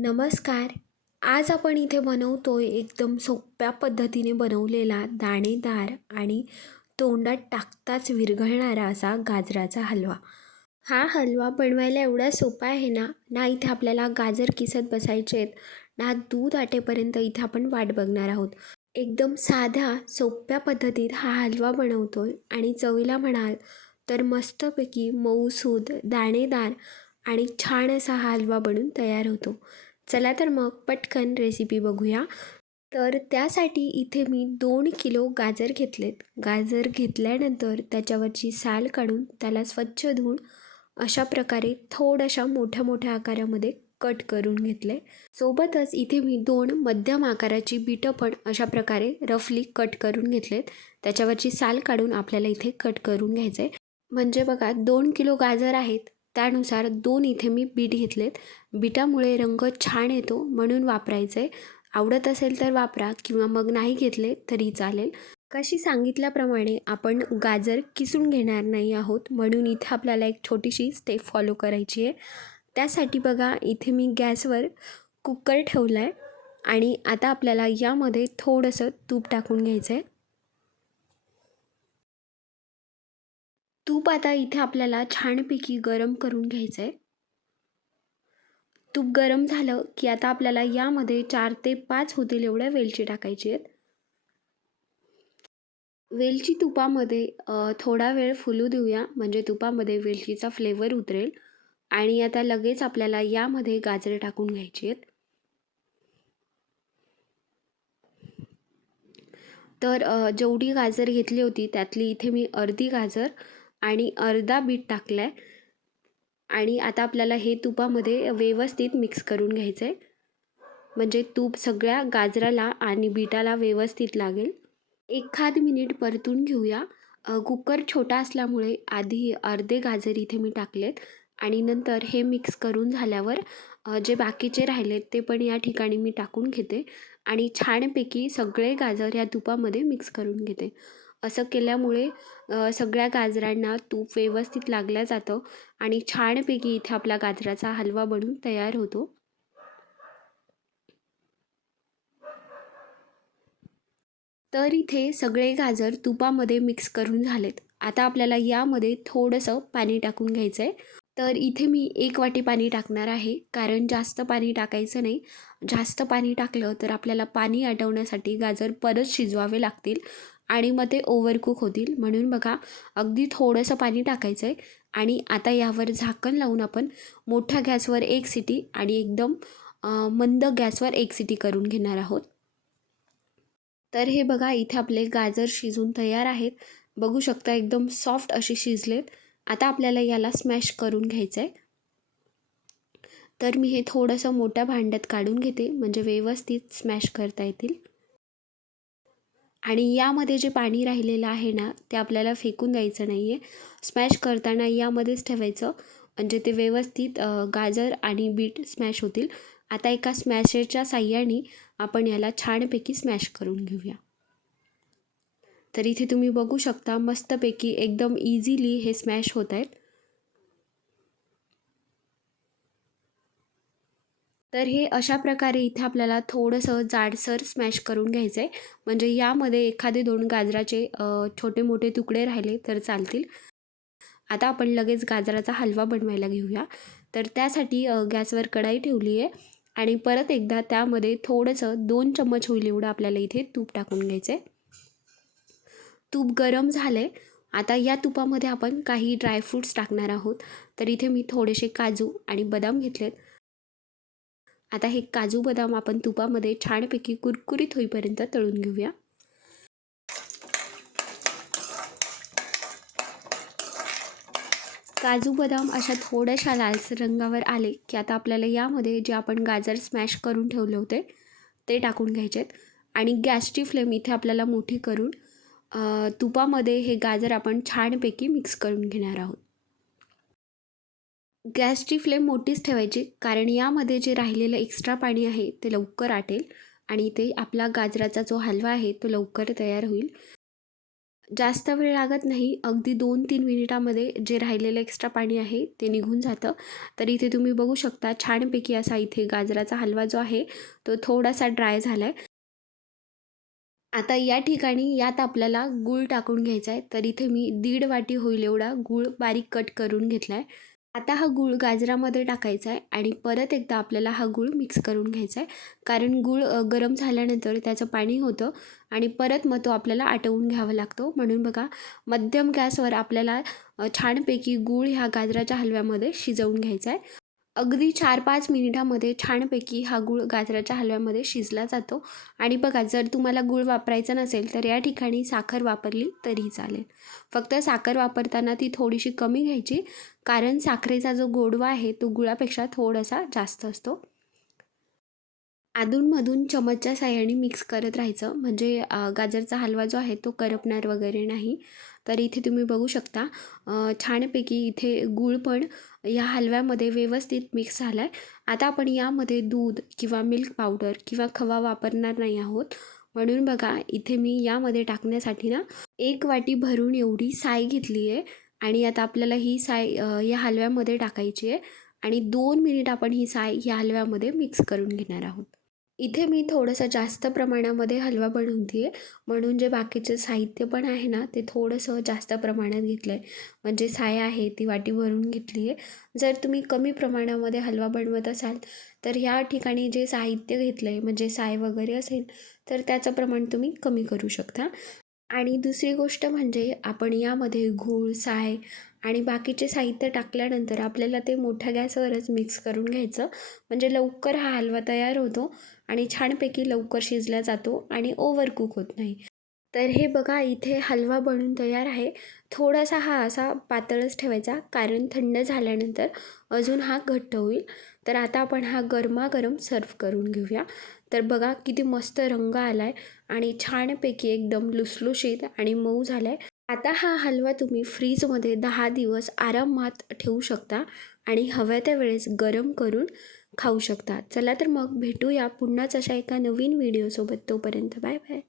नमस्कार. आज आपण इथे बनवतो एकदम सोप्या पद्धतीने बनवलेला दाणेदार आणि तोंडात टाकताच विरघळणारा असा गाजराचा हलवा. हा हलवा बनवायला एवढा सोपा आहे ना? ना इथे आपल्याला गाजर किसत बसायचे आहेत. ना दूध आटेपर्यंत इथे आपण वाट बघणार आहोत. एकदम साध्या सोप्या पद्धतीत हा हलवा बनवतोय आणि चवीला म्हणाल तर मस्तपैकी मऊसूद दाणेदार आणि छान असा हा हलवा बनून तयार होतो. चला तर मग पटकन रेसिपी बघूया. तर त्यासाठी इथे मी दोन किलो गाजर घेतलेत. गाजर घेतल्यानंतर त्याच्यावरची साल काढून त्याला स्वच्छ धुवून अशा प्रकारे थोड्याशा मोठ्या मोठ्या आकारामध्ये कट करून घेतले. सोबतच इथे मी दोन मध्यम आकाराची बीटं पण अशा प्रकारे रफली कट करून घेतलेत. त्याच्यावरची साल काढून आपल्याला इथे कट करून घ्यायचं आहे म्हणजे बघा दोन किलो गाजर आहेत. त्यानुसार दोन इथे मी बीट घेतलेत. बीटामुळे रंग छान येतो म्हणून वापरायचं आहे आवडत असेल तर वापरा किंवा मग नाही घेतले तरी चालेल. कशी सांगितल्याप्रमाणे आपण गाजर किसून घेणार नाही आहोत म्हणून इथे आपल्याला एक छोटीशी स्टेप फॉलो करायची आहे. त्यासाठी बघा इथे मी गॅसवर कुकर ठेवला आहे आणि आता आपल्याला यामध्ये थोडंसं तूप टाकून घ्यायचं आहे तूप आता इथे आपल्याला छानपैकी गरम करून घ्यायचं आहे तूप गरम झालं की आता आपल्याला यामध्ये चार ते पाच होतील एवढ्या वेलची टाकायची आहेत. वेलची तुपामध्ये थोडा वेळ फुलू देऊया म्हणजे तुपामध्ये वेलचीचा फ्लेवर उतरेल. आणि आता लगेच आपल्याला यामध्ये गाजर टाकून घ्यायची आहेत. तर जेवढी गाजर घेतली होती त्यातली इथे मी अर्धी गाजर आणि अर्धा बीट टाकला आहे आणि आता आपल्याला हे तुपामध्ये व्यवस्थित मिक्स करून घ्यायचं आहे म्हणजे तूप सगळ्या गाजराला आणि बीटाला व्यवस्थित लागेल. एखाद मिनिट परतून घेऊया. कुकर छोटा असल्यामुळे आधी अर्धे गाजर इथे मी टाकलेत. आणि नंतर हे मिक्स करून झाल्यावर जे बाकीचे राहिलेत ते पण या ठिकाणी मी टाकून घेते. आणि छानपैकी सगळे गाजर या तुपामध्ये मिक्स करून घेते. असं केल्यामुळे सगळ्या गाजरांना तूप व्यवस्थित लागलं जातं आणि छानपैकी इथे आपला गाजराचा हलवा बनून तयार होतो. तर इथे सगळे गाजर तुपामध्ये मिक्स करून झालेत. आता आपल्याला यामध्ये थोडंसं पाणी टाकून घ्यायचं आहे तर इथे मी एक वाटी पाणी टाकणार आहे कारण जास्त पाणी टाकायचं नाही. जास्त पाणी टाकलं तर आपल्याला पाणी आटवण्यासाठी गाजर परत शिजवावे लागतील. आणि मग ते ओव्हरकुक होतील. म्हणून बघा अगदी थोडंसं पाणी टाकायचं आहे आणि आता यावर झाकण लावून आपण मोठ्या गॅसवर एक सिटी आणि एकदम मंद गॅसवर एक सिटी करून घेणार आहोत. तर हे बघा इथे आपले गाजर शिजून तयार आहेत. बघू शकता एकदम सॉफ्ट असे शिजलेत. आता आपल्याला याला स्मॅश करून घ्यायचं आहे तर मी हे थोडंसं मोठ्या भांड्यात काढून घेते. म्हणजे व्यवस्थित स्मॅश करता येतील. आणि यामध्ये जे पाणी राहिलेलं आहे ना ते आपल्याला फेकून द्यायचं नाही आहे स्मॅश करताना यामध्येच ठेवायचं. म्हणजे ते व्यवस्थित गाजर आणि बीट स्मॅश होतील. आता एका स्मॅशरच्या साह्याने आपण याला छानपैकी स्मॅश करून घेऊया. तर इथे तुम्ही बघू शकता मस्तपैकी एकदम इझिली हे स्मॅश होत आहेत. तर हे अशा प्रकारे इथे आपल्याला थोडंसं जाडसर स्मॅश करून घ्यायचं आहे म्हणजे यामध्ये एखादे दोन गाजराचे छोटे मोठे तुकडे राहिले तर चालतील. आता आपण लगेच गाजराचा हलवा बनवायला घेऊया. तर त्यासाठी गॅसवर कढाई ठेवली आहे आणि परत एकदा त्यामध्ये थोडंसं दोन चम्मच होईल एवढं आपल्याला इथे तूप टाकून घ्यायचं आहे तूप गरम झालं आहे आता या तुपामध्ये आपण काही ड्रायफ्रूट्स टाकणार आहोत. तर इथे मी थोडेसे काजू आणि बदाम घेतलेत. आता हे काजू बदाम आपण तुपामध्ये छानपैकी कुरकुरीत होईपर्यंत तळून घेऊया. काजू बदाम अशा थोड्याशा लालसर रंगावर आले की आता आपल्याला यामध्ये जे आपण गाजर स्मॅश करून ठेवले होते ते टाकून घ्यायचेत. आणि गॅसची फ्लेम इथे आपल्याला मोठी करून तुपामध्ये हे गाजर आपण छानपैकी मिक्स करून घेणार आहोत. गॅसची फ्लेम मोठीच ठेवायची कारण यामध्ये जे राहिलेलं एक्स्ट्रा पाणी आहे ते लवकर आटेल आणि ते आपला गाजराचा जो हलवा आहे तो लवकर तयार होईल. जास्त वेळ लागत नाही अगदी दोन तीन मिनिटामध्ये जे राहिलेलं एक्स्ट्रा पाणी आहे ते निघून जातं. तर इथे तुम्ही बघू शकता छानपैकी असा इथे गाजराचा हलवा जो आहे तो थोडासा ड्राय झाला आहे आता या ठिकाणी यात आपल्याला गूळ टाकून घ्यायचा आहे तर इथे मी दीड वाटी होईल एवढा गूळ बारीक कट करून घेतला आहे आता हा गूळ गाजरामध्ये टाकायचा आहे आणि परत एकदा आपल्याला हा गूळ मिक्स करून घ्यायचा आहे. कारण गूळ गरम झाल्यानंतर त्याचं पाणी होतं आणि परत मग तो आपल्याला आटवून घ्यावा लागतो. म्हणून बघा मध्यम गॅसवर आपल्याला छानपैकी गूळ ह्या गाजराच्या हलव्यामध्ये शिजवून घ्यायचा आहे. अगदी चार पाच मिनिटामध्ये छानपैकी हा गूळ गाजराच्या हलव्यामध्ये शिजला जातो. आणि बघा जर तुम्हाला गूळ वापरायचा नसेल तर या ठिकाणी साखर वापरली तरी चालेल. फक्त साखर वापरताना ती थोडीशी कमी घ्यायची कारण साखरेचा जो गोडवा आहे तो गुळापेक्षा थोडासा जास्त असतो. अधूनमधून चमचच्या साह्याने मिक्स करत राहायचं. म्हणजे गाजरचा हलवा जो आहे तो करपणार वगैरे नाही. तर इथे तुम्ही बघू शकता छानपैकी इथे गूळ पण या हलव्यामध्ये व्यवस्थित मिक्स झाला आहे आता आपण यामध्ये दूध किंवा मिल्क पावडर किंवा खवा वापरणार नाही आहोत. म्हणून बघा इथे मी यामध्ये टाकण्यासाठी ना एक वाटी भरून एवढी साय घेतली आहे. आणि आता आपल्याला ही साय या हलव्यामध्ये टाकायची आहे. आणि दोन मिनिट आपण ही साय या हलव्यामध्ये मिक्स करून घेणार आहोत. इथे मी थोडंसं जास्त प्रमाणामध्ये हलवा बनवते आहे म्हणून जे बाकीचे साहित्य पण आहे ना ते थोडंसं जास्त प्रमाणात घेतलं आहे म्हणजे साय आहे ती वाटी भरून घेतली आहे जर तुम्ही कमी प्रमाणामध्ये हलवा बनवत असाल तर ह्या ठिकाणी जे साहित्य घेतलं आहे म्हणजे साय वगैरे असेल तर त्याचं प्रमाण तुम्ही कमी करू शकता. आणि दुसरी गोष्ट म्हणजे आपण यामध्ये गूळ साय आणि बाकीचे साहित्य टाकल्यानंतर आपल्याला ते मोठ्या गॅसवरच मिक्स करून घ्यायचं. म्हणजे लवकर हा हलवा तयार होतो आणि छानपैकी लवकर शिजला जातो आणि ओव्हर कुक होत नाही. तर हे बघा इथे हलवा बनून तयार आहे. थोडासा हा असा पातळच ठेवायचा कारण थंड झाल्यानंतर अजून हा घट्ट होईल. तर आता आपण हा गरमागरम सर्व करून घेऊया. तर बघा किती मस्त रंग आला आहे आणि छानपैकी एकदम लुसलुशीत आणि मऊ झाला आहे आता हा हलवा तुम्ही फ्रीजमध्ये दहा दिवस आरामात ठेवू शकता आणि हव्या त्या वेळेस गरम करून खाऊ शकता. चला तर मग भेटूया पुन्हाच अशा एका नवीन व्हिडिओसोबत तोपर्यंत बाय बाय.